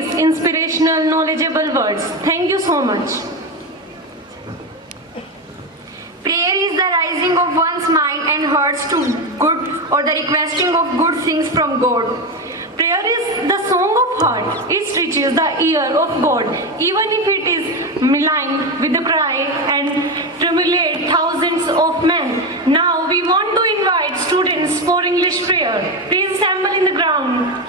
these inspirational, knowledgeable words. Thank you so much. Prayer is the rising of one's mind and hearts to good or the requesting of good things from God. Prayer is the song of heart. It reaches the ear of God, even if it is maligned with the cry and tremulate thousands of men. Now we want to invite students for English prayer. Please assemble in the ground.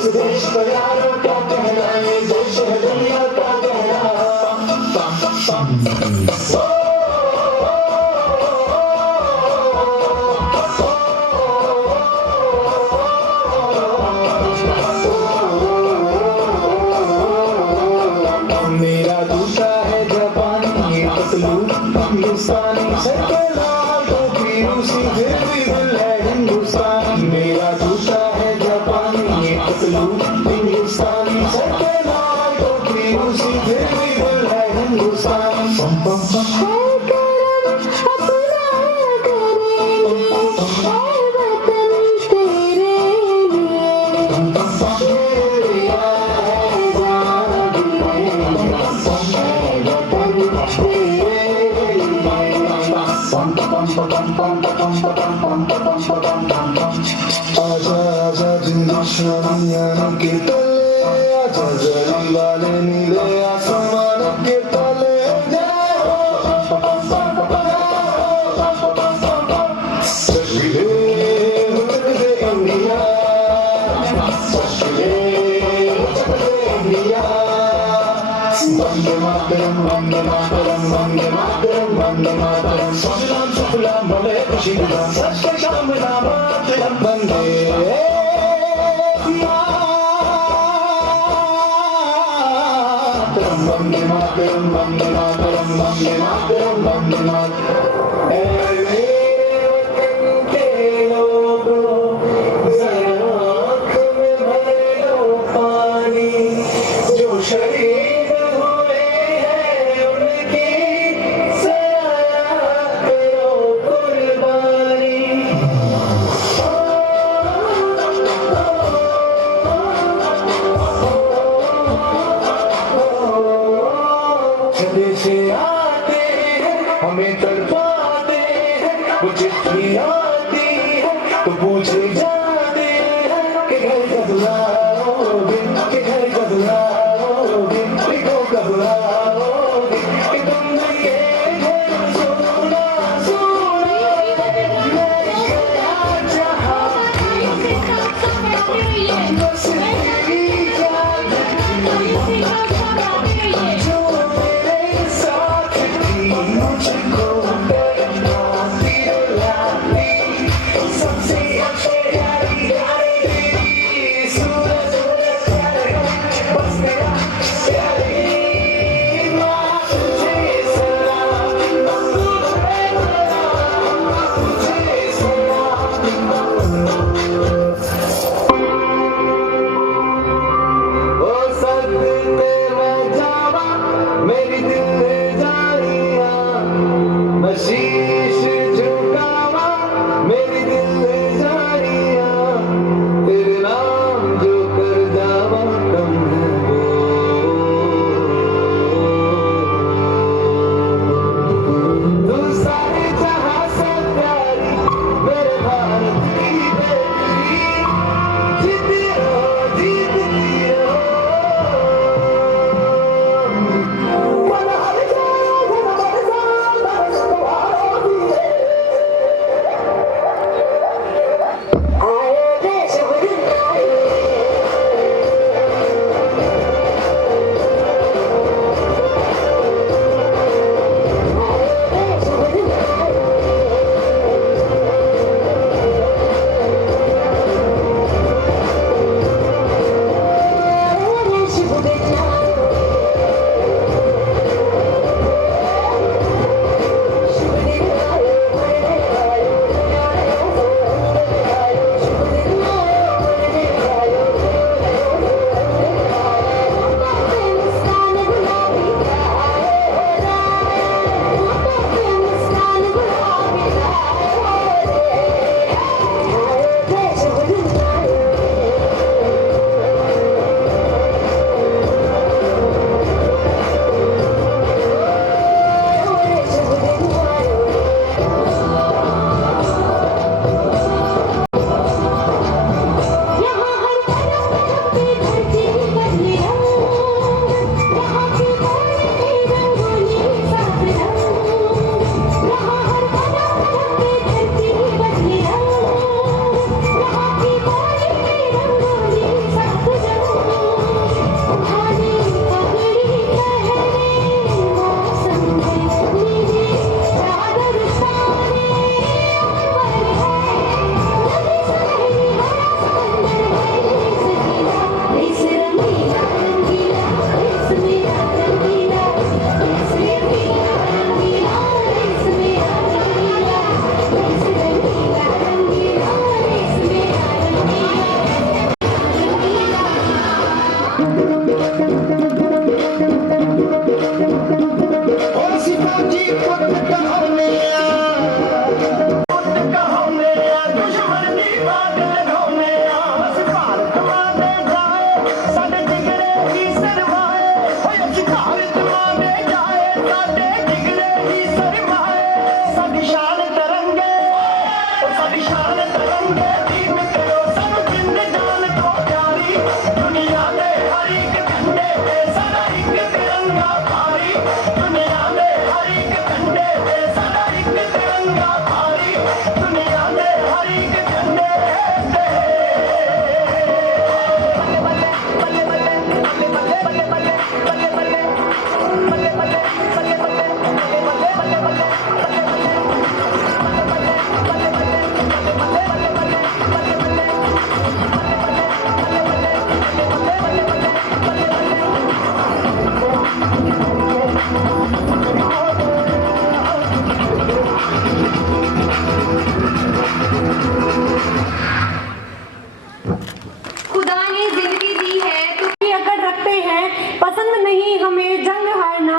इस देश को यारों क्या कहना, ये देश है दुनिया का कहना। मेरा दूसरा है जापानी ये पतलू हिंदुस्तानी, सर पे लाल टोपी रूसी फिर भी दिल है हिंदुस्तानी। मेरा दूसरा है जापानी ये पतलू हिंदुस्तानी, सर पे लाल टोपी रूसी फिर भी दिल है हिंदुस्तानी। पम पम पम आजा आजा जिंदा शामियाने के तले, आजा जरी वाले नीले आसमान के तले। सजले मुझे इंडिया, सजले मुझे इंडिया। वंदे मातरम वंदे मातरम वंदे मातरम वंदे मातरम। सुजलाम सुफलाम भले खुशी गुलाम, सच के शाम नाम मातरम। वंदे मातरम वंदे मातरम वंदे मातरम वंदे मातरम वंदे मातरम। ऐ मेरे वतन के लोगों, जरा आँख में भर लो पानी, जो शहीद से आते हैं हमें तड़पाते हैं, वो चिट्ठी आती है तो पूछे जाते हैं कि घर कब लाओगे, कि घर कब लाओगे, लिखो कब लाओगे, कि तुम ये घर सोना सोना मैं क्या चाहा, बस तेरी याद जो मेरे साथ थी, मुझको डरना दिलाती सबसे अच्छे पे सदा एक तिरंगा भारी, दुनिया में हर एक झंडे पे सदा एक तिरंगा भारी, दुनिया में हर एक झंडे पे। बल्ले बल्ले बल्ले बल्ले बल्ले बल्ले बल्ले बल्ले बल्ले बल्ले बल्ले बल्ले बल्ले बल्ले बल्ले खुदा ने जिंदगी दी है तो अकड़ रखते हैं, पसंद नहीं हमें जंग हारना,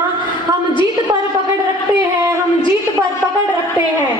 हम जीत पर पकड़ रखते हैं, हम जीत पर पकड़ रखते हैं।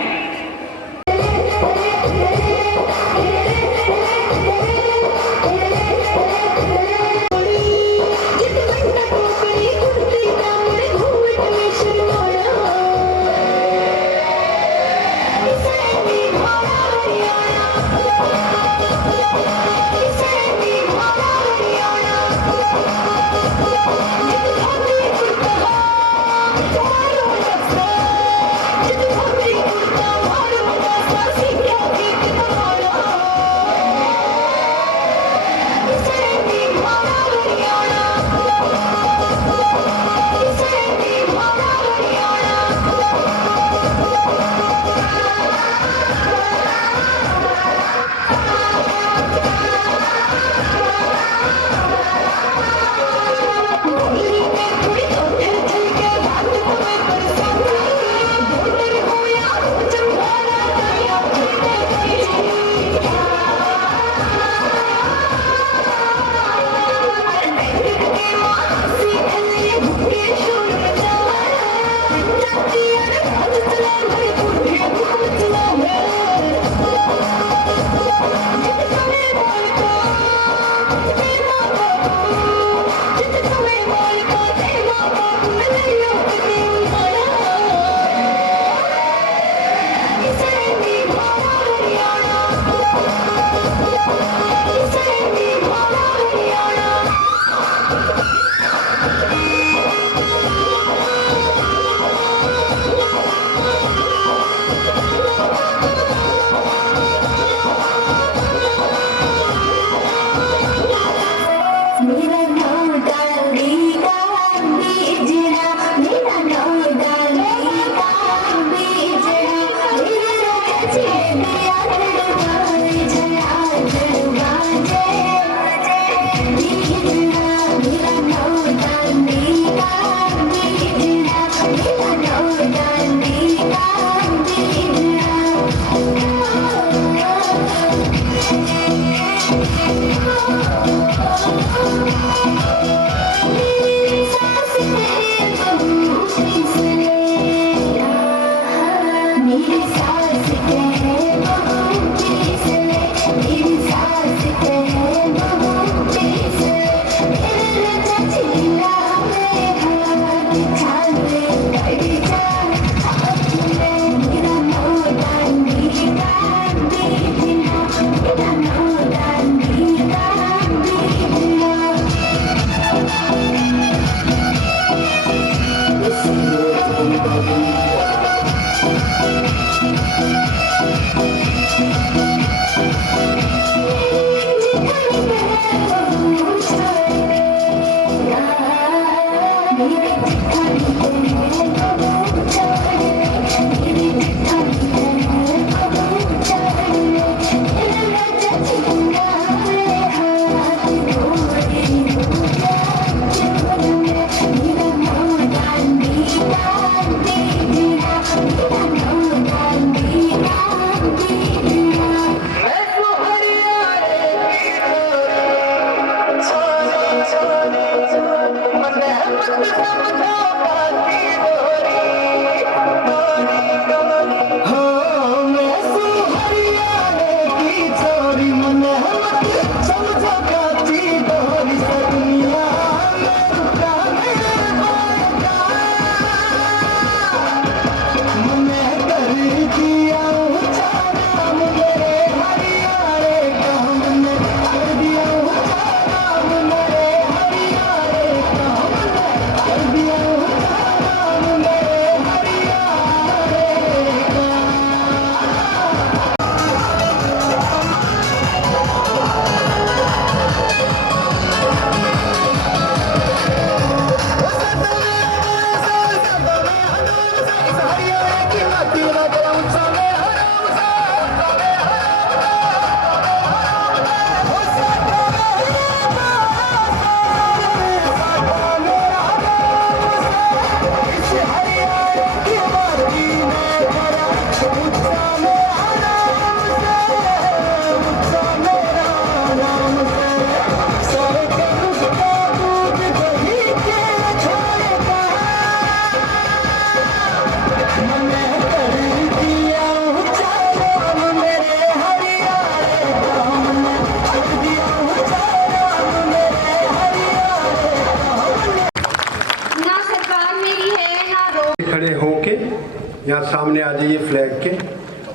यहाँ सामने आ जाइए फ्लैग के।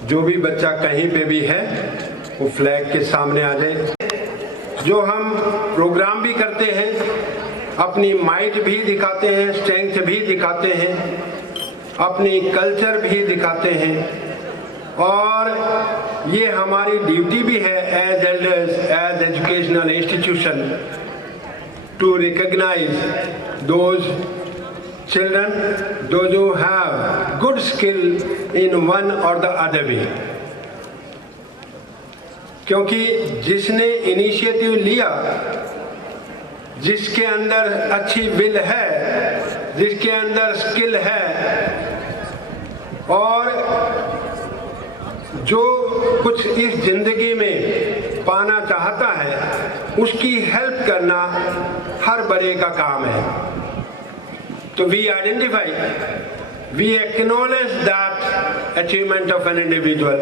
जो भी बच्चा कहीं पे भी है वो फ्लैग के सामने आ जाए। जो हम प्रोग्राम भी करते हैं, अपनी माइट भी दिखाते हैं, स्ट्रेंथ भी दिखाते हैं, अपनी कल्चर भी दिखाते हैं, और ये हमारी ड्यूटी भी है as elders, as educational institution, to recognize those children, those who have good skill in one or the other way. क्योंकि जिसने इनिशिएटिव लिया, जिसके अंदर अच्छी विल है, जिसके अंदर स्किल है, और जो कुछ इस जिंदगी में पाना चाहता है, उसकी हेल्प करना हर बड़े का काम है। तो we identify, we acknowledge that achievement of an individual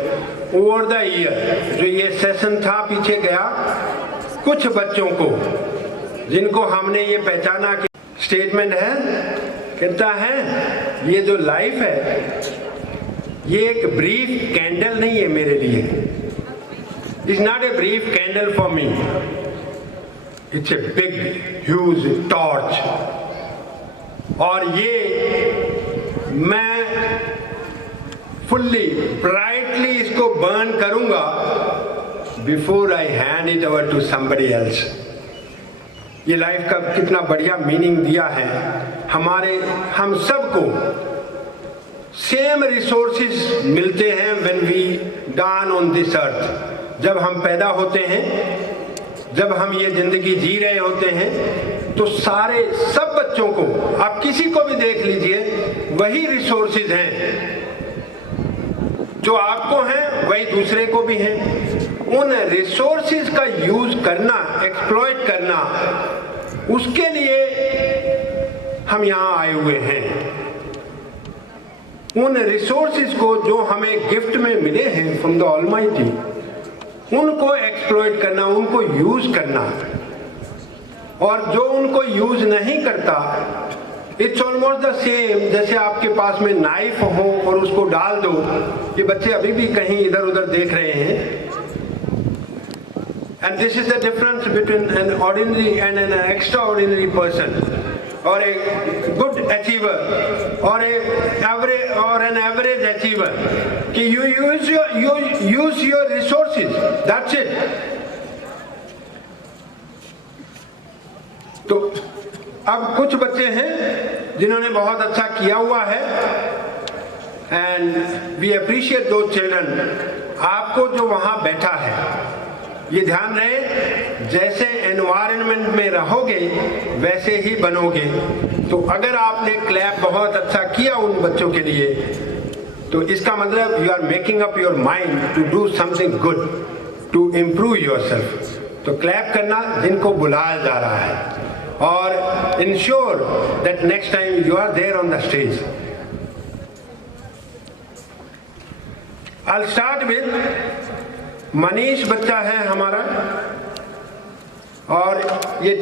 over the year। जो ये सेशन था पीछे गया, कुछ बच्चों को जिनको हमने ये पहचाना कि स्टेटमेंट है, कहता है ये जो लाइफ है ये एक ब्रीफ कैंडल नहीं है मेरे लिए। It's not a brief candle for me, it's a big huge torch. और ये मैं फुल्ली ब्राइटली इसको बर्न करूंगा before I hand it over to somebody else. ये लाइफ का कितना बढ़िया मीनिंग दिया है हम सबको। सेम रिसोर्सेज मिलते हैं when we down on this earth. जब हम पैदा होते हैं, जब हम ये जिंदगी जी रहे होते हैं, तो सारे सब बच्चों को, आप किसी को भी देख लीजिए, वही रिसोर्सेज हैं जो आपको हैं, वही दूसरे को भी हैं। उन रिसोर्सेज का यूज करना, एक्सप्लॉइट करना, उसके लिए हम यहाँ आए हुए हैं। उन रिसोर्सेज को जो हमें गिफ्ट में मिले हैं फ्रॉम द ऑलमाइटी, उनको एक्सप्लॉइट करना, उनको यूज करना। और जो उनको यूज नहीं करता, इट्स ऑलमोस्ट द सेम जैसे आपके पास में नाइफ हो और उसको डाल दो। ये बच्चे अभी भी कहीं इधर उधर देख रहे हैं। And this is the difference between an ordinary and an extra ordinary person, और ए गुड अचीवर और एन एवरेज अचीवर, कि you use your resources, that's it. तो अब कुछ बच्चे हैं जिन्होंने बहुत अच्छा किया हुआ है, एंड वी अप्रिशिएट दो चिल्ड्रन। आपको जो वहां बैठा है, ये ध्यान रहे, जैसे एनवायरनमेंट में रहोगे वैसे ही बनोगे। तो अगर आपने क्लैप बहुत अच्छा किया उन बच्चों के लिए, तो इसका मतलब you are making up your mind to do something good, to improve yourself. तो क्लैप करना जिनको बुलाया जा रहा है, और ensure that next time you are there on the stage. I'll start with Manish बच्चा है हमारा, और ये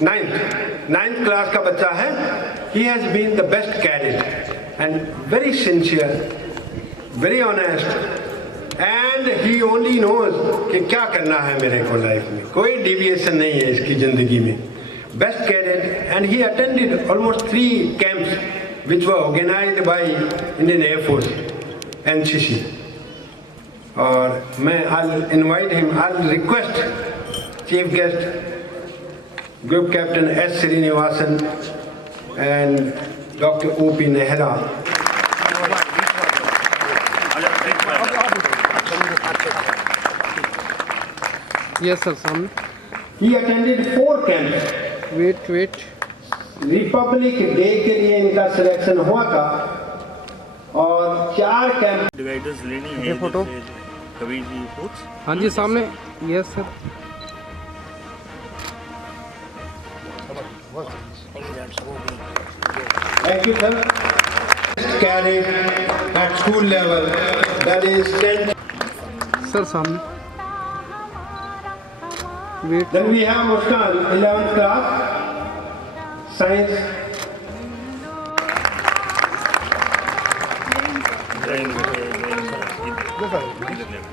9th क्लास का बच्चा है। He has been the best cadet and very sincere, very honest, and he only knows कि क्या करना है मेरे को लाइफ में। कोई डिविएशन नहीं है इसकी जिंदगी में। Best cadet, and he attended almost 3 camps which were organized by Indian Air Force, NCC. और मैं I'll invite him, I'll request chief guest Group Captain S. Srinivasan and Dr. O.P. Nehra. Yes sir, सामने। He attended 4 camps. Wait. Republic day के लिए इनका selection हुआ था, और 4 camp. Dividers लेनी है। ये फोटो कबीर जी फूड्स। हाँ जी सामने। Yes sir. Thank you, sir. Cadet at school level, that is 10th. Sir सामने। Wait. Then we have Muskan, 11th class, science.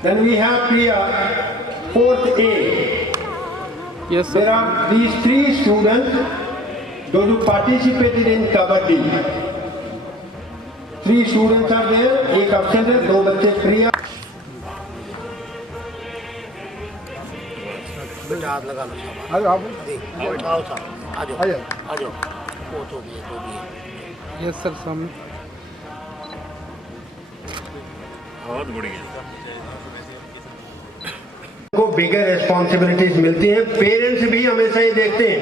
Then we have Priya, 4th A. Yes, sir. There are these 3 students, those who participated in Kabaddi. 3 students are there, एक absent है, 2 बच्चे Priya. Yes sir सामने। बहुत बढ़िया। को बिगर responsibilities मिलती हैं। Parents भी हमेशा ये देखते हैं,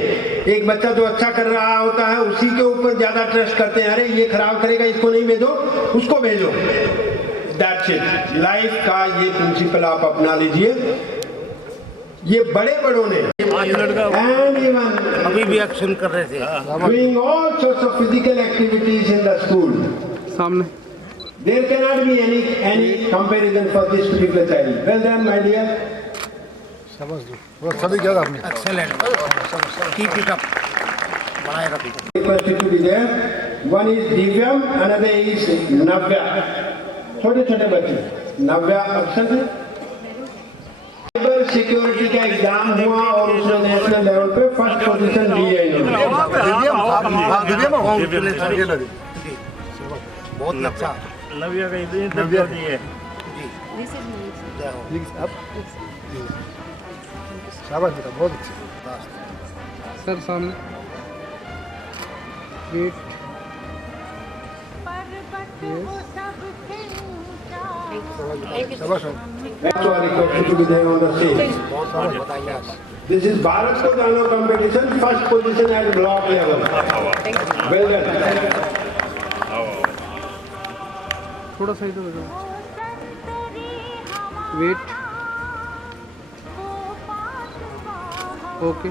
एक बच्चा जो अच्छा कर रहा होता है उसी के ऊपर ज्यादा ट्रस्ट करते हैं, अरे ये खराब करेगा, इसको नहीं भेजो, उसको भेजो। That's it. लाइफ का ये प्रिंसिपल आप अपना लीजिए। ये बड़े बड़ों ने एंड इवन अभी भी एक्शन कर रहे थे। Doing all sorts of physical activities in the school. सामने। There cannot be any comparison for this particular child. Well done, my dear. सभी जगह आपने एक्सेलेंट कीप इट अप बनाए रखिए। Request you to be there. One is Divyam, another is Navya. छोटे छोटे बच्चे। नव्या absent है। साइबर सिक्योरिटी का एग्जाम हुआ और उसने नेशनल लेवल पे फर्स्ट पोजीशन ली है इन्होंने। बहुत अच्छा। नव्या का इंटरव्यू दी है। शाबाश बेटा, बहुत अच्छी। सर सामने। वेट। शाबाश। That's why I request you to be there on the stage. This is Bharat Kodano competition, first position at block level. Well done. थोड़ा सा इधर हो जाओ। Wait. Okay.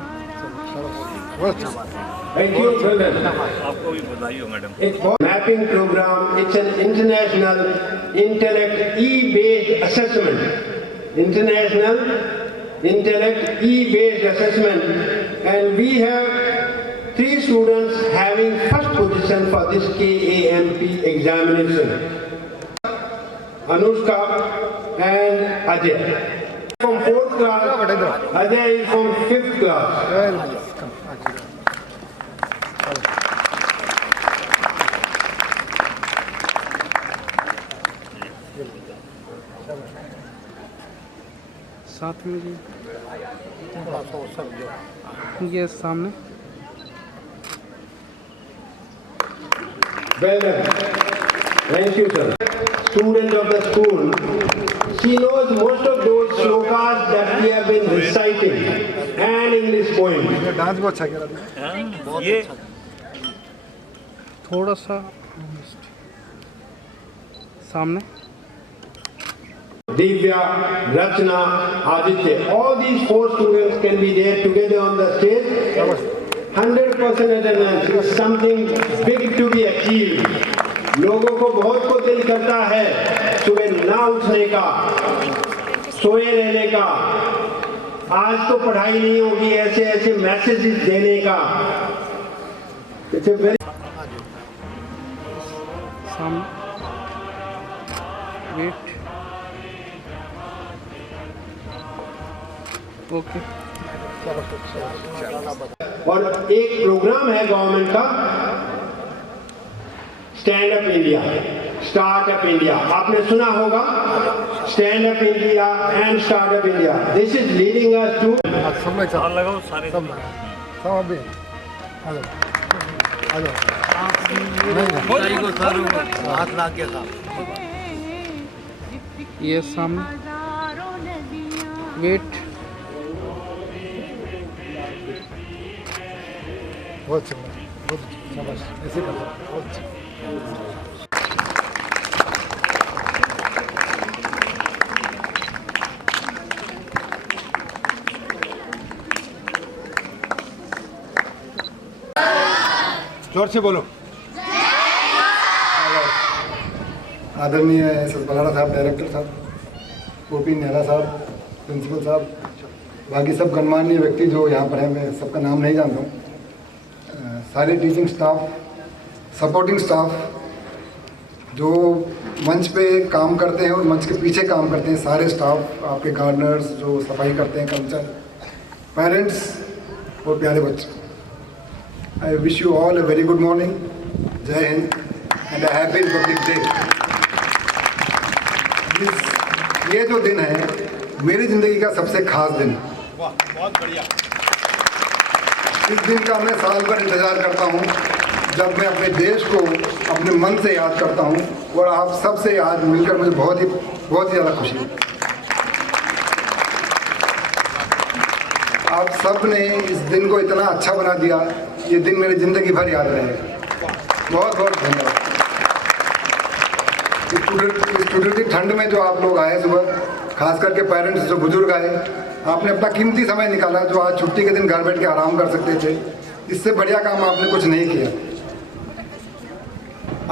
Thank you, well done. आपको भी बधाई हो madam. It's for mapping program. It's an international intellect E-based assessment. International intellect E-based assessment, and we have 3 students having first position for this KAMP examination. Anushka and Ajay. From 4th class, Ajay is from 5th class. साथ में जी। ये सामने। Well done. Thank you, sir. Student of the school, she knows most of those shlokas that we have been reciting and English poems. Dance बहुत अच्छा किया। ये थोड़ा सा सामने। Divya, Rachna, Aditya, all these 4 students can be there together on the stage. 100% attendance is something big to be achieved. लोगों को बहुत को दिल करता है सुबह ना उठने का, सोए रहने का, आज तो पढ़ाई नहीं होगी, ऐसे ऐसे मैसेजेस देने का। It's a very सामने। वेट। ओके। और एक प्रोग्राम है गवर्नमेंट का, stand up India, start up India. आपने सुना होगा stand up India and start up India. This is leading us to सब में और लगाओ सारे। सब अभी आ जाओ आ जाओ। हाथ ला के साहब। ये सामने। वेट। बहुत अच्छा, बहुत अच्छा। शाबाश, ऐसे करो, बहुत अच्छा। जोर से बोलो। आदरणीय एस.एस. बलाड़ा साहब, डायरेक्टर साहब, ओपी नेहरा साहब, प्रिंसिपल साहब, बाकी सब गणमान्य व्यक्ति जो यहाँ पर हैं, मैं सबका नाम नहीं जानता हूँ। सारे टीचिंग स्टाफ, सपोर्टिंग स्टाफ, जो मंच पे काम करते हैं और मंच के पीछे काम करते हैं, सारे स्टाफ, आपके गार्डनर्स जो सफाई करते हैं, कर्मचारी, पेरेंट्स और प्यारे बच्चे, I wish you all a very good morning, जय हिंद and a happy Republic Day. ये जो दिन है मेरी ज़िंदगी का सबसे खास दिन है। बहुत बढ़िया। इस दिन का मैं साल भर इंतज़ार करता हूँ, जब मैं अपने देश को अपने मन से याद करता हूँ, और आप सबसे आज मिलकर मुझे बहुत ही ज़्यादा खुशी है। आप सब ने इस दिन को इतना अच्छा बना दिया, ये दिन मेरी ज़िंदगी भर याद रहेगा। बहुत बहुत धन्यवाद। इस टूटी ठंड में जो आप लोग आए सुबह, खास करके पेरेंट्स जो बुजुर्ग आए, आपने अपना कीमती समय निकाला, जो आज छुट्टी के दिन घर बैठ के आराम कर सकते थे। इससे बढ़िया काम आपने कुछ नहीं किया।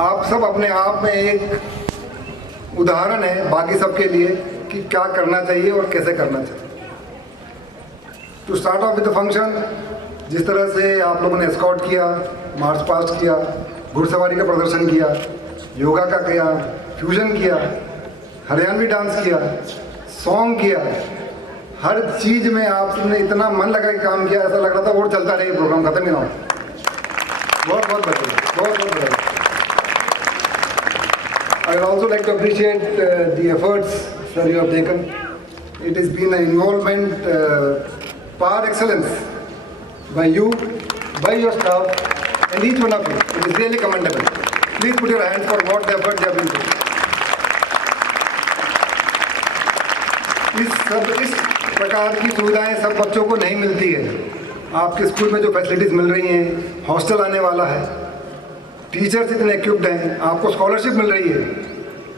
आप सब अपने आप में एक उदाहरण है बाकी सबके लिए कि क्या करना चाहिए और कैसे करना चाहिए। To start off with the function, जिस तरह से आप लोगों ने एस्कॉर्ट किया, मार्च पास्ट किया, घुड़सवारी का प्रदर्शन किया, योगा का किया, फ्यूजन किया, हरियाणवी डांस किया, सॉन्ग किया, हर चीज़ में आपने इतना मन लगा के काम किया, ऐसा लग रहा था और चलता रहे, प्रोग्राम खत्म ही ना हो। बहुत बहुत बढ़िया, बहुत बहुत बढ़िया। I would also like to appreciate the efforts, sir, you have taken. It has been an involvement par excellence by you, by your staff, and each one of you. It is really commendable. Please put your hands for what the effort they have been doing. इस प्रकार की सुविधाएं सब बच्चों को नहीं मिलती है। आपके स्कूल में जो फैसिलिटीज़ मिल रही हैं, हॉस्टल आने वाला है, टीचर्स इतने इक्विप्ड हैं, आपको स्कॉलरशिप मिल रही है,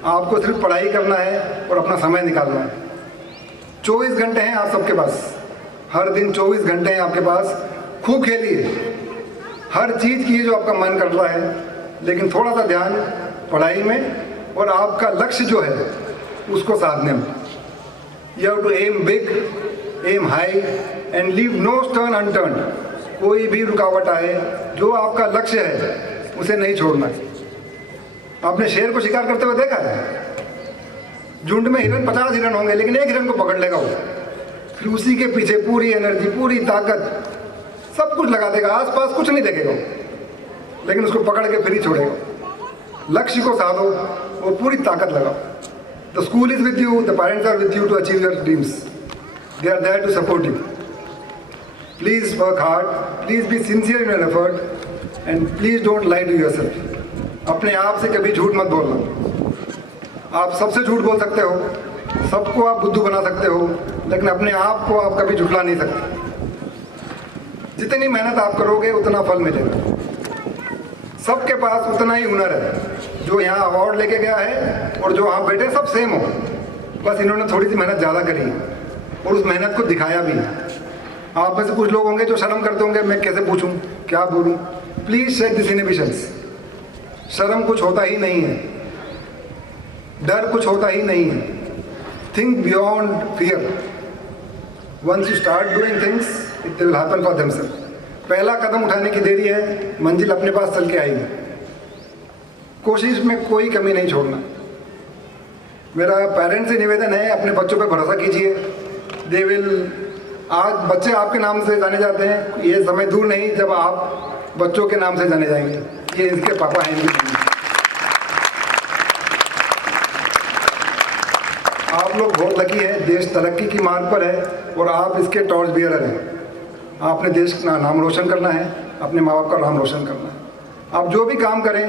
आपको सिर्फ पढ़ाई करना है और अपना समय निकालना है। 24 घंटे हैं आप सबके पास, हर दिन 24 घंटे हैं आपके पास। खूब खेलिए, हर चीज़ कीजिए जो आपका मन कर रहा है, लेकिन थोड़ा सा ध्यान पढ़ाई में और आपका लक्ष्य जो है उसको साधने में। You have to aim big, aim high and leave no stone unturned. कोई भी रुकावट आए, जो आपका लक्ष्य है उसे नहीं छोड़ना। आपने शेर को शिकार करते हुए देखा है? झुंड में हिरन 50 हिरन होंगे, लेकिन एक हिरन को पकड़ लेगा वो, फिर उसी के पीछे पूरी एनर्जी, पूरी ताकत, सब कुछ लगा देगा, आसपास कुछ नहीं देखेगा, लेकिन उसको पकड़ के फिर ही छोड़ेगा। लक्ष्य को साधो और पूरी ताकत लगाओ। The school is with you, the parents are with you to achieve your dreams. They are there to support you. Please work hard, please be sincere in your effort, and please don't lie to yourself. अपने आप से कभी झूठ मत बोलना। आप सबसे झूठ बोल सकते हो, सबको आप बुद्धू बना सकते हो, लेकिन अपने आप को आप कभी झुठला नहीं सकते। जितनी मेहनत आप करोगे उतना फल मिलेगा। सबके पास उतना ही हुनर है। जो यहाँ अवार्ड लेके गया है और जो वहाँ बैठे सब सेम हो, बस इन्होंने थोड़ी सी मेहनत ज़्यादा करी और उस मेहनत को दिखाया भी। आप में से कुछ लोग होंगे जो शर्म करते होंगे, मैं कैसे पूछूं, क्या बोलूं। Please shake this inhibitions. शर्म कुछ होता ही नहीं है, डर कुछ होता ही नहीं है। Think beyond fear. Once you start doing things, it will happen for themselves. पहला कदम उठाने की देरी है, मंजिल अपने पास चल के आएगी। कोशिश में कोई कमी नहीं छोड़ना। मेरा पेरेंट्स से निवेदन है, अपने बच्चों पे भरोसा कीजिए। दे विल, आज बच्चे आपके नाम से जाने जाते हैं, ये समय दूर नहीं जब आप बच्चों के नाम से जाने जाएंगे, ये इसके पापा हैं, इनके नहीं। आप लोग बहुत लकी हैं, देश तरक्की की मार्ग पर है और आप इसके टॉर्च बियरर हैं। आपने देश का नाम रोशन करना है, अपने माँ बाप का नाम रोशन करना है। आप जो भी काम करें,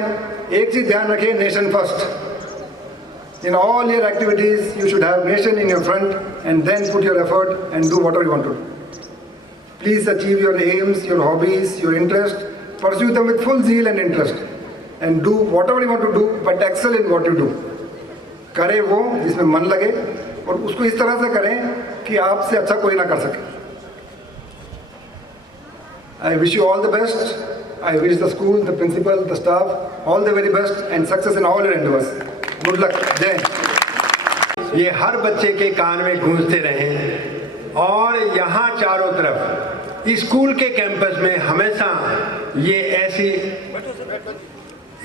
एक चीज़ ध्यान रखें, nation first. In all your activities you should have nation in your front and then put your effort and do whatever you want to do. Please achieve your aims, your hobbies, your interest, pursue them with full zeal and interest and do whatever you want to do, but excel in what you do. करें वो जिसमें मन लगे और उसको इस तरह से करें कि आपसे अच्छा कोई ना कर सके। I wish you all the best. I wish the school, the principal, the staff, all the very best and success in all your endeavors. Good luck. जय हिंद। ये हर बच्चे के कान में गूंजते रहें और यहाँ चारों तरफ स्कूल के कैंपस में हमेशा ये ऐसी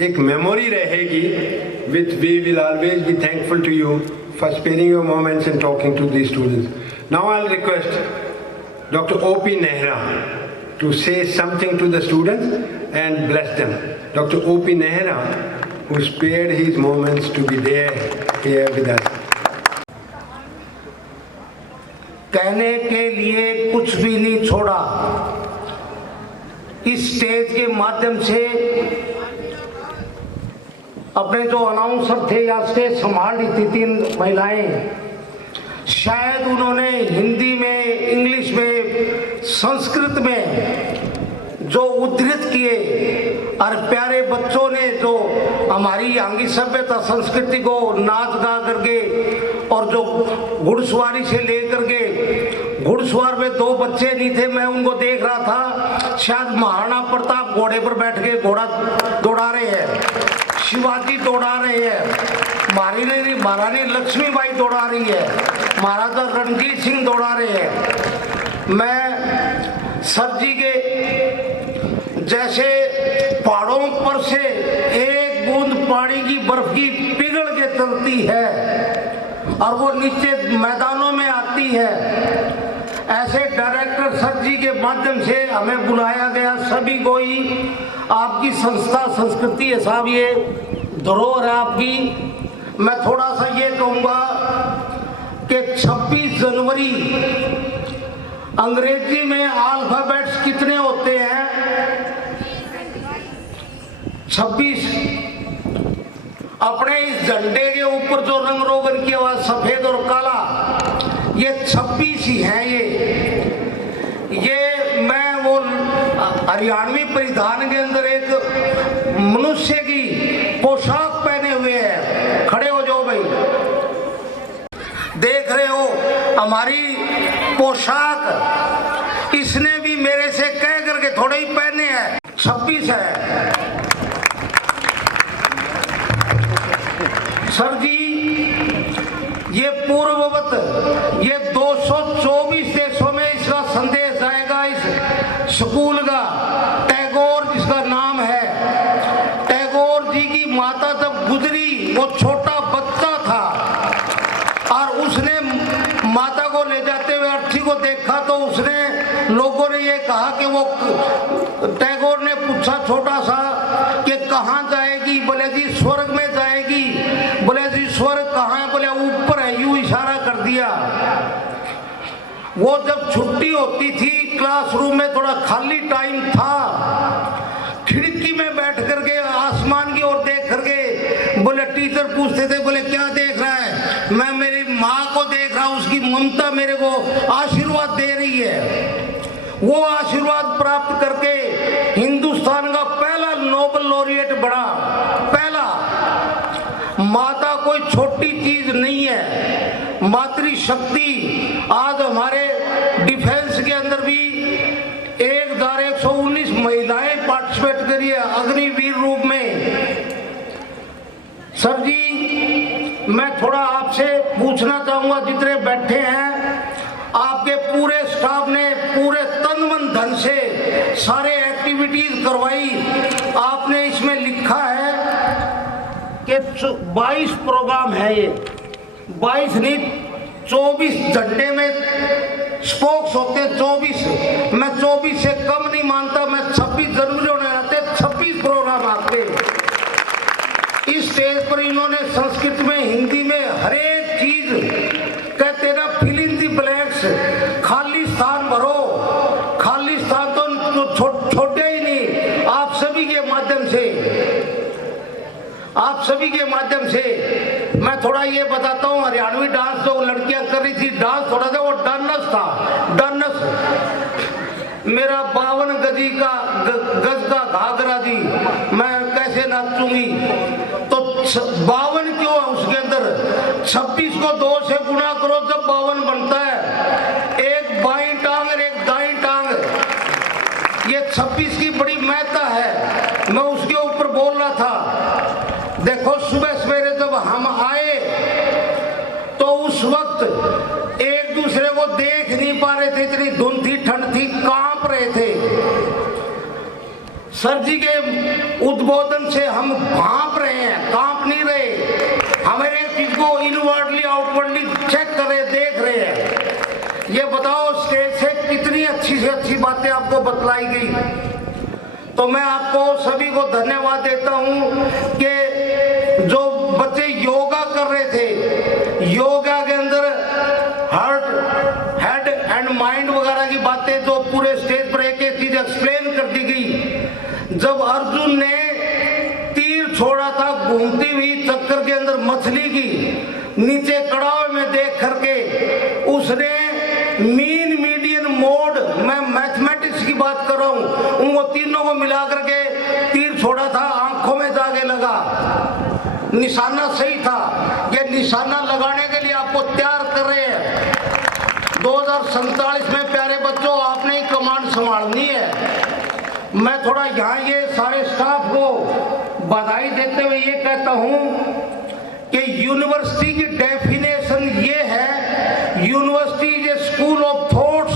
एक मेमोरी रहेगी which we will always be thankful to you for sparing your moments and talking to these students. Now I'll request Dr. O.P. Nehra to say something to the students and bless them. Dr. O.P. Nehra, who spared his moments to be there here with us. कहने के लिए कुछ भी नहीं छोड़ा। इस stage के माध्यम से अपने जो अनाउंसर थे या स्टेज संभाल रही थी 3 महिलाएं, शायद उन्होंने हिंदी में, इंग्लिश में, संस्कृत में जो उद्धृत किए और प्यारे बच्चों ने जो हमारी आंगी सभ्यता संस्कृति को नाच गा करके और जो घुड़सवारी से लेकर के, घुड़सवार में 2 बच्चे नहीं थे, मैं उनको देख रहा था, शायद महाराणा प्रताप घोड़े पर बैठ के घोड़ा दौड़ा रहे हैं, शिवाजी दौड़ा रहे हैं, महारानी लक्ष्मीबाई दौड़ा रही है, महाराजा रणजीत सिंह दौड़ा रहे हैं। मैं सर जी के जैसे पहाड़ों पर से एक बूंद पानी की बर्फ की पिघल के चलती है और वो नीचे मैदानों में आती है, ऐसे डायरेक्टर सर जी के माध्यम से हमें बुलाया गया सभी को ही। आपकी संस्था संस्कृति है साहब, ये धरोहर है आपकी। मैं थोड़ा सा ये कहूँगा कि 26 जनवरी अंग्रेजी में अल्फाबेट्स कितने होते हैं? 26। अपने इस झंडे के ऊपर जो रंग रोगन किया हुआ सफेद और काला, ये 26 ही है। ये मैं वो हरियाणवी परिधान के अंदर एक मनुष्य की पोशाक पहने हुए है। खड़े हो जाओ भाई, देख रहे हो हमारी पोशाक, इसने भी मेरे से कह करके थोड़े ही पहने हैं। 26 है सर जी। ये पूर्ववत ये 224 देशों में इसका संदेश जाएगा। इस स्कूल का टैगोर जिसका नाम है, टैगोर जी की माता जब गुजरी, वो छोटा बच्चा था और उसने माता को ले जाते हुए अर्थी को देखा तो उसने, लोगों ने ये कहा कि वो, टैगोर ने पूछा छोटा सा कि कहाँ जाएगी? बोले जी स्वर्ग में जाएगी। बोले जी स्वर्ग कहाँ है? बोले ऊपर है, यूं इशारा कर दिया। वो जब छुट्टी होती थी, क्लासरूम में थोड़ा खाली टाइम था, खिड़की में बैठ करके आसमान की ओर देख करके, बोले टीचर पूछते थे, बोले क्या देख रहा है? मैं मेरी माँ को देख रहा हूँ, उसकी ममता मेरे को आशीर्वाद दे रही है। वो आशीर्वाद प्राप्त करके हिंदुस्तान का पहला नोबेल लॉरिएट बना। पहला, माता कोई छोटी चीज नहीं है। मातृशक्ति आज हमारे डिफेंस के अंदर भी 1119 महिलाएं पार्टिसिपेट करी है अग्निवीर रूप में। सर जी मैं थोड़ा आपसे पूछना चाहूंगा, जितने बैठे हैं, आपके पूरे स्टाफ ने पूरे तन मन धन से सारे एक्टिविटीज करवाई। आपने इसमें लिखा है कि 22 प्रोग्राम है, ये 22 नहीं 24 घंटे में स्पोक्स होते हैं। 24, मैं 24 से कम नहीं मानता। मैं 26 जनवरी होने आते 26 प्रोग्राम आपके इस स्टेज पर। इन्होंने संस्कृत में, हिंदी में हर एक चीज कहते ना, फिल इन दी ब्लैंक्स, खाली स्थान भरो। खाली स्थान तो छोटे ही नहीं। आप सभी के माध्यम से, आप सभी के माध्यम से मैं थोड़ा ये बताता हूँ। हरियाणवी डांस जो लड़कियां कर रही थी, डांस थोड़ा सा वो डनस था। डनस मेरा 52 गज का घाघरा जी, मैं कैसे नाचूंगी? तो 52 क्यों है उसके अंदर? 26 को 2 से गुणा करो जब 52 बनता है। एक बाईं टांग और एक दाईं टांग, ये 26 की बड़ी महत्ता है। मैं उसके ऊपर बोल रहा था। देखो सुबह सवेरे जब हम आए तो उस वक्त एक दूसरे को देख नहीं पा रहे थे, इतनी धुंध थी, ठंड थी, कांप रहे थे। सर जी के उद्बोधन से हम भांप रहे हैं, कांप नहीं रहे। हमारे चीज को इनवर्डली आउटवर्डली चेक कर रहे, देख रहे हैं। ये बताओ स्टेज से कितनी अच्छी से अच्छी बातें आपको बतलाई गई। तो मैं आपको सभी को धन्यवाद देता हूं कि जो बच्चे योगा कर रहे थे, योगा के अंदर हार्ट, हेड एंड माइंड वगैरह की बातें जो पूरे स्टेज पर एक एक चीज एक्सप्लेन कर दी गई। जब अर्जुन ने तीर छोड़ा था घूमती हुई चक्कर के अंदर मछली की, नीचे कड़ाव में देख करके उसने मीन मीडियन मोड, मैं मैथमेटिक्स की बात कर रहा हूं, उनको तीनों को मिला करके तीर छोड़ा था, आंखों में जाके लगा, निशाना सही था। ये निशाना लगाने के लिए आपको तैयार कर रहे हैं। 2047 में प्यारे बच्चों आपने ही कमांड संभालनी है। मैं थोड़ा यहाँ ये सारे स्टाफ को बधाई देते हुए ये कहता हूँ कि यूनिवर्सिटी की डेफिनेशन ये है, university is a school of thoughts.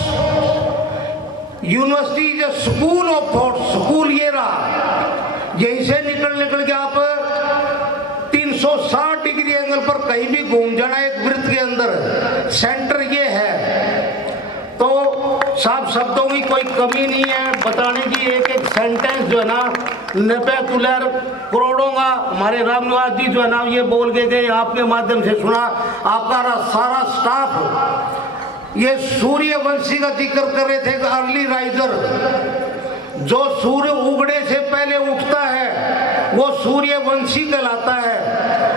University is a school of thoughts. School ये रहा, यहीं से निकल के आप 360 डिग्री एंगल पर कहीं भी घूम जाना एक वृत्त के अंदर, सेंटर ये है। तो साफ शब्दों की कोई कमी नहीं है बताने की। एक एक सेंटेंस जो है ना 90 कुलर करोड़ों का हमारे रामनिवास जी जो है ना ये बोल के गए, आपके माध्यम से सुना। आपका सारा स्टाफ ये सूर्यवंशी का जिक्र कर रहे थे, अर्ली राइजर। जो सूर्य उगने से पहले उठता है वो सूर्यवंशी कहलाता है,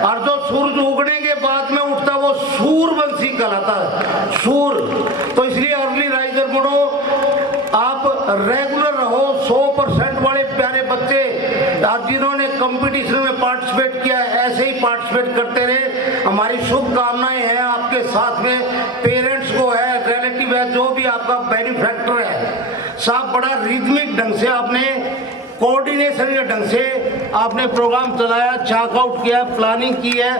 और जो सूरज उगने के बाद में उठता है वो सूर्यवंशी कहलाता है, सूर। तो इसलिए अर्ली राइजर बनो, आप रेगुलर रहो। 100% वाले प्यारे बच्चे आज जिन्होंने कंपटीशन में पार्टिसिपेट किया ऐसे ही पार्टिसिपेट करते रहे। हमारी शुभकामनाएं हैं आपके साथ में, पेरेंट्स को है, रिलेटिव है, जो भी आपका बेनिफैक्टर है। साहब बड़ा रिदमिक ढंग से आपने, कोऑर्डिनेशन के ढंग से आपने प्रोग्राम चलाया, चेकआउट किया, प्लानिंग की है।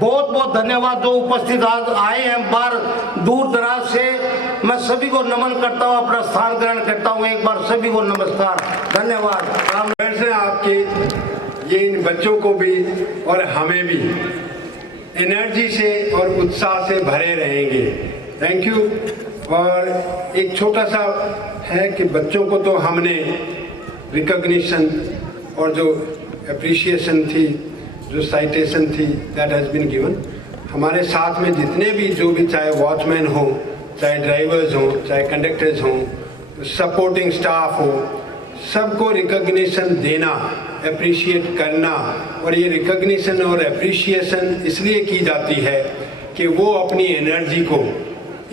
बहुत बहुत धन्यवाद जो उपस्थित आज आए हैं बार दूर दराज से। मैं सभी को नमन करता हूँ, अपना स्थान ग्रहण करता हूँ। एक बार सभी को नमस्कार, धन्यवाद। से आपके ये इन बच्चों को भी और हमें भी एनर्जी से और उत्साह से भरे रहेंगे। Thank you. और एक छोटा सा है कि बच्चों को तो हमने रिकॉग्निशन और जो अप्रिशिएशन थी, जो साइटेशन थी, दैट हैज़ बीन गिवन। हमारे साथ में जितने भी जो भी, चाहे वॉचमैन हो, चाहे ड्राइवर्स हो, चाहे कंडक्टर्स हों, सपोर्टिंग स्टाफ हो, सबको रिकॉग्निशन देना, अप्रिशिएट करना। और ये रिकॉग्निशन और अप्रिशिएशन इसलिए की जाती है कि वो अपनी एनर्जी को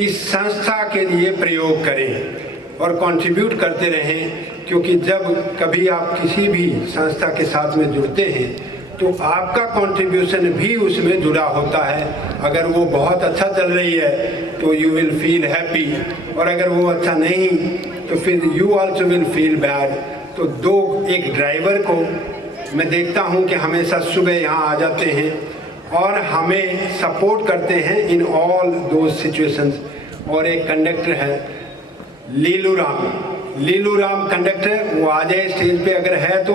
इस संस्था के लिए प्रयोग करें और कंट्रीब्यूट करते रहें। क्योंकि जब कभी आप किसी भी संस्था के साथ में जुड़ते हैं तो आपका कंट्रीब्यूशन भी उसमें जुड़ा होता है। अगर वो बहुत अच्छा चल रही है तो यू विल फील हैप्पी, और अगर वो अच्छा नहीं तो फिर you also will feel bad. तो एक ड्राइवर को मैं देखता हूँ कि हमेशा सुबह यहाँ आ जाते हैं और हमें सपोर्ट करते हैं इन ऑल दोज सिचुएशंस। और एक कंडक्टर है लीलू राम कंडक्टर, वो आ जाए स्टेज पे अगर है तो,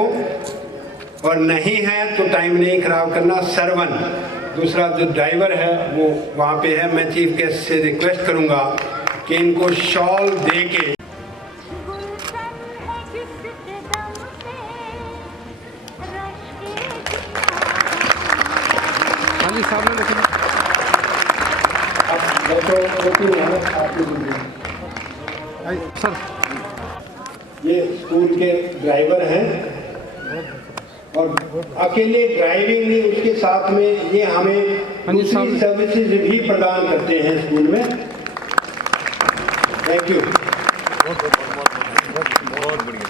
और नहीं है तो टाइम नहीं खराब करना। सरवन दूसरा जो ड्राइवर है वो वहाँ पे है। मैं चीफ गेस्ट से रिक्वेस्ट करूँगा कि इनको शॉल दे के सामने देखिए। सर ये स्कूल के ड्राइवर हैं और अकेले ड्राइविंग नहीं, उसके साथ में ये हमें दूसरी सर्विसेज भी प्रदान करते हैं स्कूल में। Thank you. बहुत बढ़िया।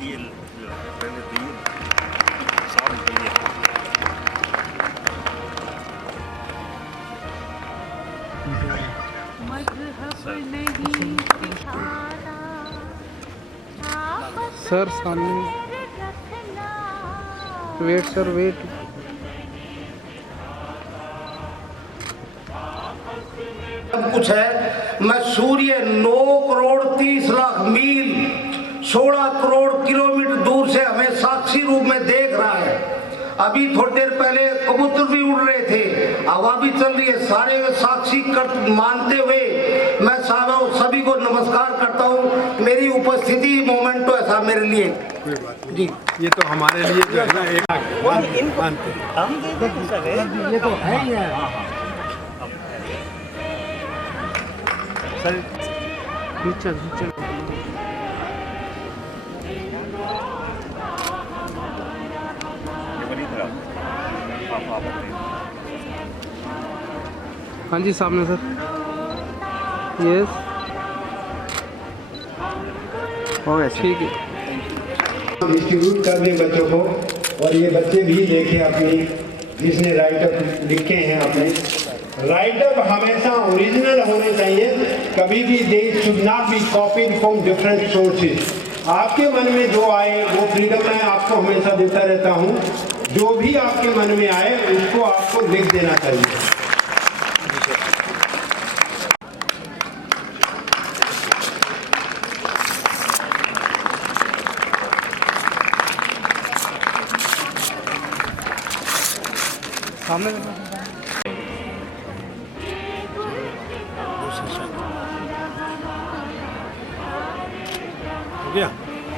ये पहले तो ये साफ निकलिए। सर सामने, वेट सर वेट। सब कुछ है। मैं सूर्य 9 करोड़ 30 लाख मील 16 करोड़ किलोमीटर दूर से हमें साक्षी रूप में देख रहा है। अभी थोड़ी देर पहले कबूतर भी उड़ रहे थे, हवा भी चल रही है, सारे साक्षी मानते हुए मैं सभी को नमस्कार करता हूँ। मेरी उपस्थिति मोमेंट तो ऐसा मेरे लिए जी, ये तो हमारे लिए जो है ना एक मानते हैं। ये तो है ही है। सर चल हाँ जी सामने सर। यस हो गया, ठीक है। डिस्ट्रीब्यूट कर दें बच्चों को, और ये बच्चे भी देखें अपनी जिसने राइटअप लिखे हैं अपने। राइटअप हमेशा ओरिजिनल होने चाहिए, कभी भी they should not be copied from different sources. आपके मन में जो आए वो फ्रीडम मैं आपको हमेशा देता रहता हूँ, जो भी आपके मन में आए उसको आपको लिख देना चाहिए। सामने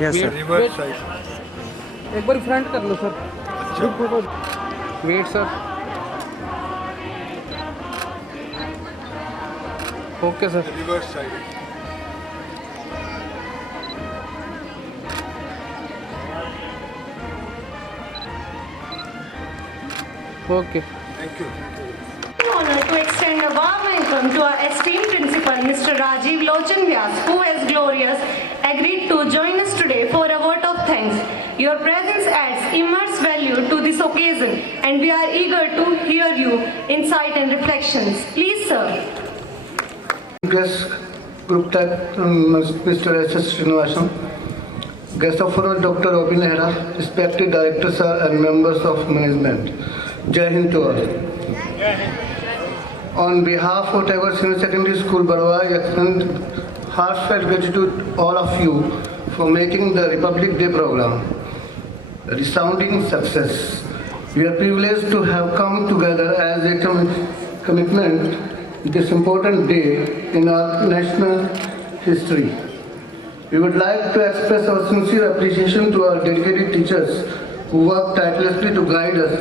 यस सर। रिवर्स साइड एक बार फ्रंट कर लो sir. Wait sir. Okay sir. Reverse side. Okay, thank you. Honor to extend a warm welcome to our esteemed principal, Mr. Rajiv Lochan Vyas, who has gloriously agreed to join us today for a vote of thanks. Your presence adds immense value to this occasion, and we are eager to hear your insight and reflections. Please, sir. Guest Group Tech, Mr. S.S. Srinivasan. Guest of honor, Dr. Opi Nehra, respected director sir and members of management. Jai Hind to all. On behalf of Tagore Senior Secondary School, Barwa, I extend heartfelt gratitude to all of you for making the Republic Day program a resounding success. We are privileged to have come together as a commitment this important day in our national history. We would like to express our sincere appreciation to our dedicated teachers who work tirelessly to guide us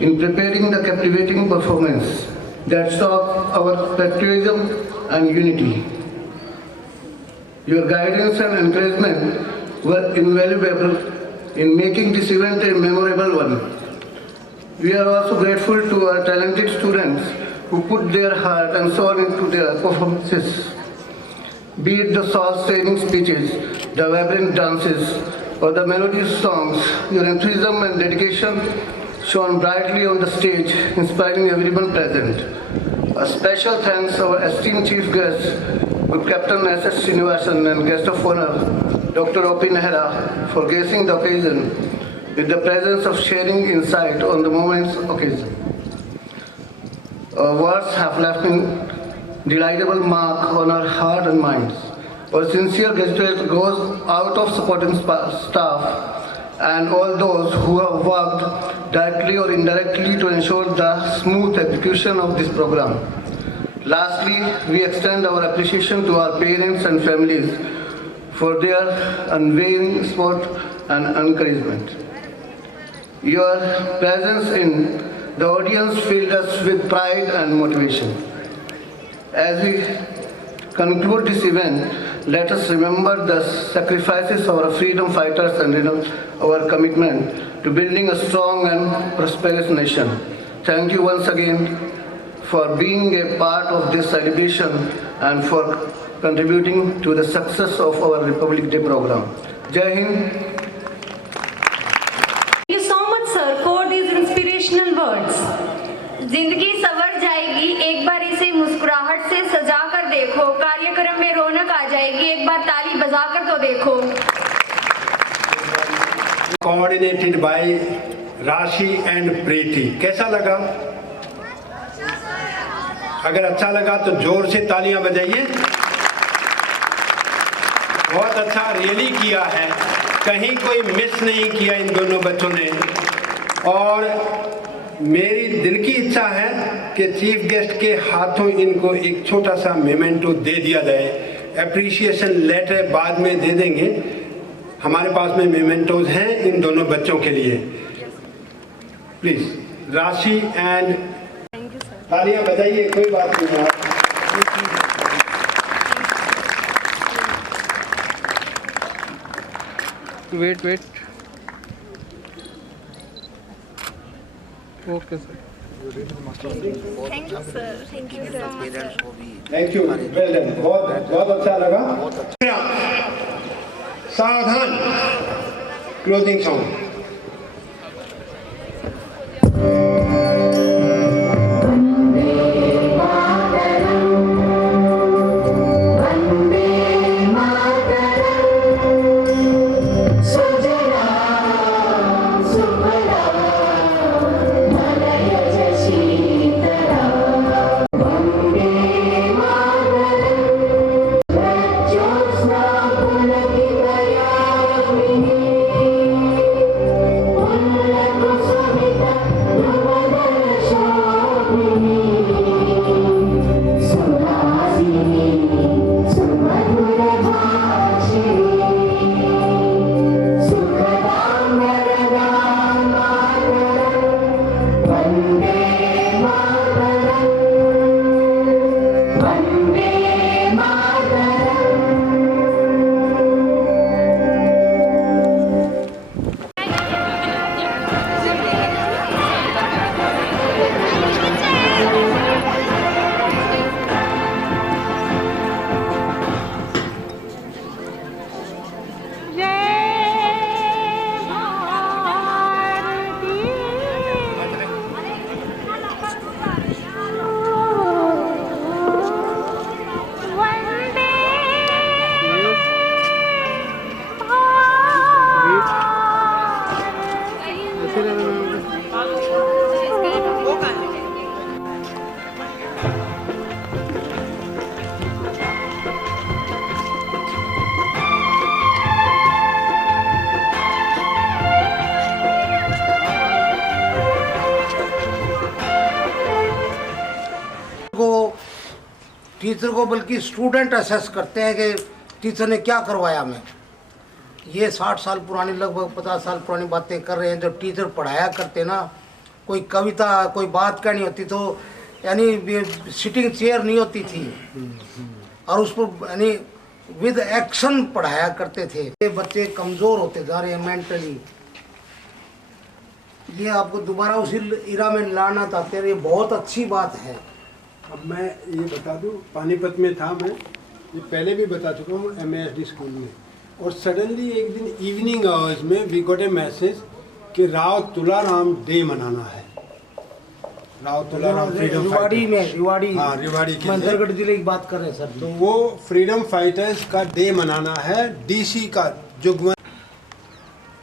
in preparing the captivating performance that saw our patriotism and unity. Your guidance and encouragement were invaluable in making this event a memorable one. We are also grateful to our talented students who put their heart and soul into their performances. Be it the soul-stirring speeches, the vibrant dances, or the melodious songs, your enthusiasm and dedication shone brightly on the stage, inspiring everyone present. A special thanks to our esteemed chief guest, Group Captain S.S. Srinivasan, and guest of honor, Dr. Opi Nehra, for gracing the occasion with the presence of sharing insight on the moment's occasion. Our words have left an delightful mark on our heart and minds. Our sincere gratitude goes out of supporting staff and all those who have worked directly or indirectly to ensure the smooth execution of this program. Lastly, we extend our appreciation to our parents and families for their unwavering support and encouragement. Your presence in the audience filled us with pride and motivation. As we conclude this event, let us remember the sacrifices of our freedom fighters and our commitment to building a strong and prosperous nation. Thank you once again for being a part of this celebration and for contributing to the success of our Republic Day program. Jai Hind. Thank you so much, sir, for these inspirational words. जिंदगी सवर जाएगी, एक बार इसे मुस्कुराहट से सजा कर देखो, कार्यक्रम में रौनक आ जाएगी, एक बार ताली बजा कर तो देखो. कोऑर्डिनेटेड बाय राशि एंड प्रीति. कैसा लगा? अगर अच्छा लगा तो जोर से तालियां बजाइए। बहुत अच्छा रियली किया है, कहीं कोई मिस नहीं किया इन दोनों बच्चों ने। और मेरी दिल की इच्छा है कि चीफ गेस्ट के हाथों इनको एक छोटा सा मेमेंटो दे दिया जाए। एप्रिसिएशन लेटर बाद में दे देंगे, हमारे पास में मेमेंटोज हैं इन दोनों बच्चों के लिए। प्लीज राशि एंड तालियां बजाइए, कोई बात नहीं। Wait okay sir. Thank you sir, thank you sir. Thank you, well done, बहुत अच्छा लगा। सावधान, क्लोजिंग सॉन्ग। टीचर को बल्कि स्टूडेंट असेस करते हैं कि टीचर ने क्या करवाया हमें। ये 60 साल पुरानी, लगभग 50 साल पुरानी बातें कर रहे हैं। जब टीचर पढ़ाया करते ना, कोई कविता कोई बात कहनी होती तो यानी सिटिंग चेयर नहीं होती थी और उस पर यानी विद एक्शन पढ़ाया करते थे। ये बच्चे कमज़ोर होते जा रहे हैं मेंटली, ये आपको दोबारा उसी इरा में लाना चाहते हैं, ये बहुत अच्छी बात है। अब मैं ये बता दूं, पानीपत में था मैं, ये पहले भी बता चुका हूँ, MASD स्कूल में। और सडनली एक दिन इवनिंग आवर्स में वी गॉट ए मैसेज कि राव तुलाराम डे मनाना है। राव तुलाराम फ्रीडम रिवाड़ी में, हाँ रिवाड़ी के मंदरगढ़ जिले की बात कर रहे हैं सर। तो वो फ्रीडम फाइटर्स का डे मनाना है, DC का जुगमन।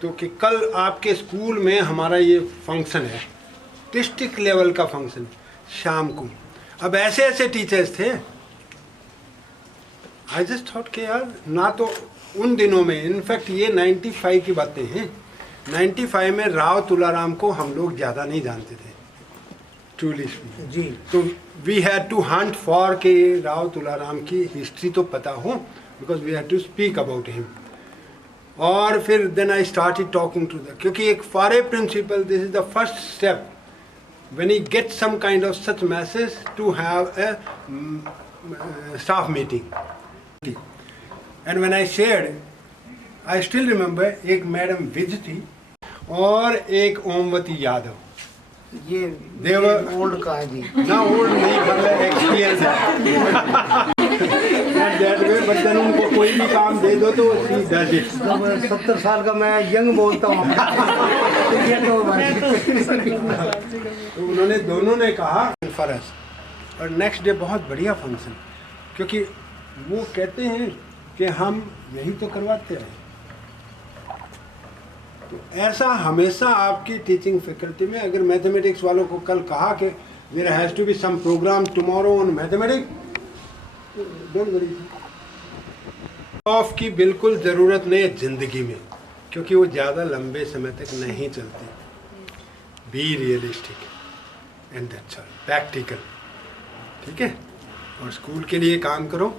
तो कि कल आपके स्कूल में हमारा ये फंक्शन है, डिस्ट्रिक्ट लेवल का फंक्शन शाम को। अब ऐसे ऐसे टीचर्स थे, आई जस्ट थॉट कि यार ना तो उन दिनों में, इनफैक्ट ये 95 की बातें हैं, 95 में राव तुलाराम को हम लोग ज़्यादा नहीं जानते थे ट्रूली जी। तो we had to hunt for के राव तुलाराम की हिस्ट्री तो पता हो, because we had to speak about him. और फिर then I started talking to the, क्योंकि एक for a principal this is the first step when he gets some kind of such message to have a staff meeting. And when I shared, I still remember एक madam Vij थी और एक ओमवती यादव। ये देवर old का है जी ना, ओल्ड नहीं, मतलब एक्सपीरियंस है। That way, but then उनको कोई भी काम दे दो तो she does it. जब 70 साल का मैं यंग बोलता हूँ तो उन्होंने दोनों ने कहा फरस, और नेक्स्ट डे बहुत बढ़िया फंक्शन, क्योंकि वो कहते हैं कि हम यही तो करवाते हैं। तो ऐसा हमेशा आपकी टीचिंग फैकल्टी में, अगर मैथमेटिक्स वालों को कल कहा कि There has to be some program tomorrow on mathematics. Don't worry. Of की बिल्कुल ज़रूरत नहीं है ज़िंदगी में, क्योंकि वो ज़्यादा लंबे समय तक नहीं चलती. Be realistic and that's all, practical. ठीक है. और स्कूल के लिए काम करो.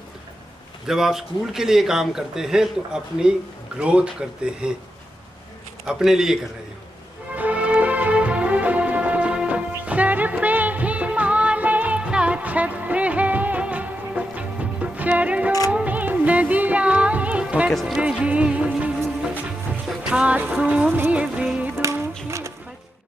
जब आप स्कूल के लिए काम करते हैं तो अपनी ग्रोथ करते हैं, अपने लिए कर रहे हैं. सर पे हिमालय का छत्र है, चरणों में नदियाँ एकत्र हैं, हाथों में वेद